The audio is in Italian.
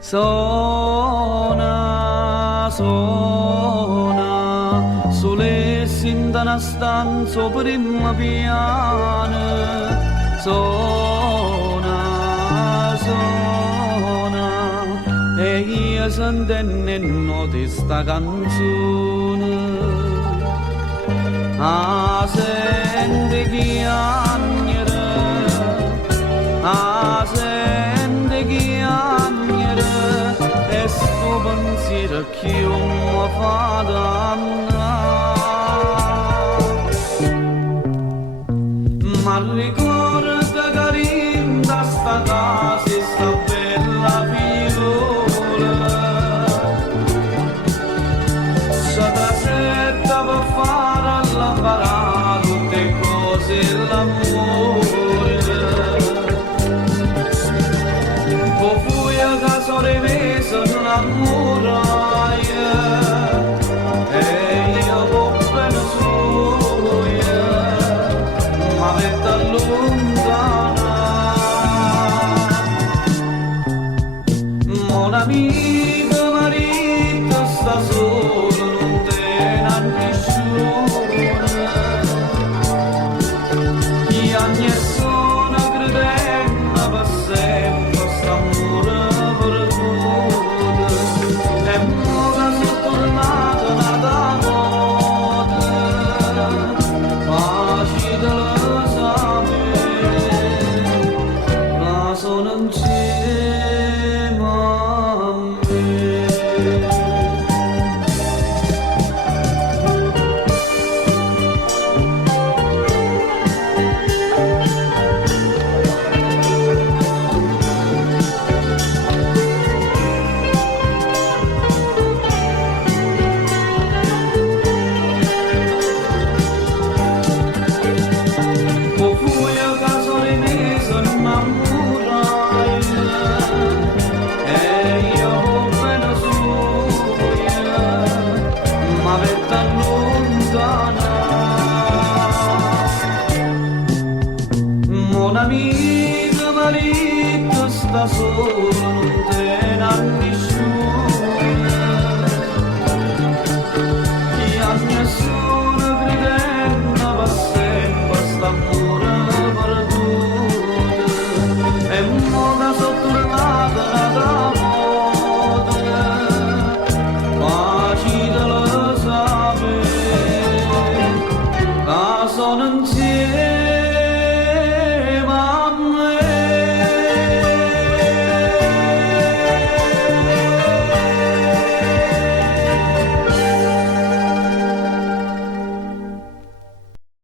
Sona, sona, solessi in una stanza prima piano. Sona, sona, e io sentendo di sta canzone. Ah, senti chi agnere, ah, senti chi agnere, e sto pensiero che io mi fa dannare. Ma ricorda carina da sta casa e sta bella figliola, c'è da setta per fare all'apparato tutte cose e l'amore. O fui a casa rimesso in un'ammoraia e io con pena sua ma mette lontana. Mon amico marito sta solo, non te ne nessuno. Gli anni sono credendo per sempre st'amore perduto, e ora sono tornato nata notte, facile lo sapere, ma sono insieme a me. O fui a casa rimesso in un'ammoraia e io con pena sua ma mette lontana. Mon amico marito sta solo, non te ne nessuno. Gli anni sono credendo per sempre st'amore perduto, e ora sono tornata nata moda, facile lo sapere, che sono insieme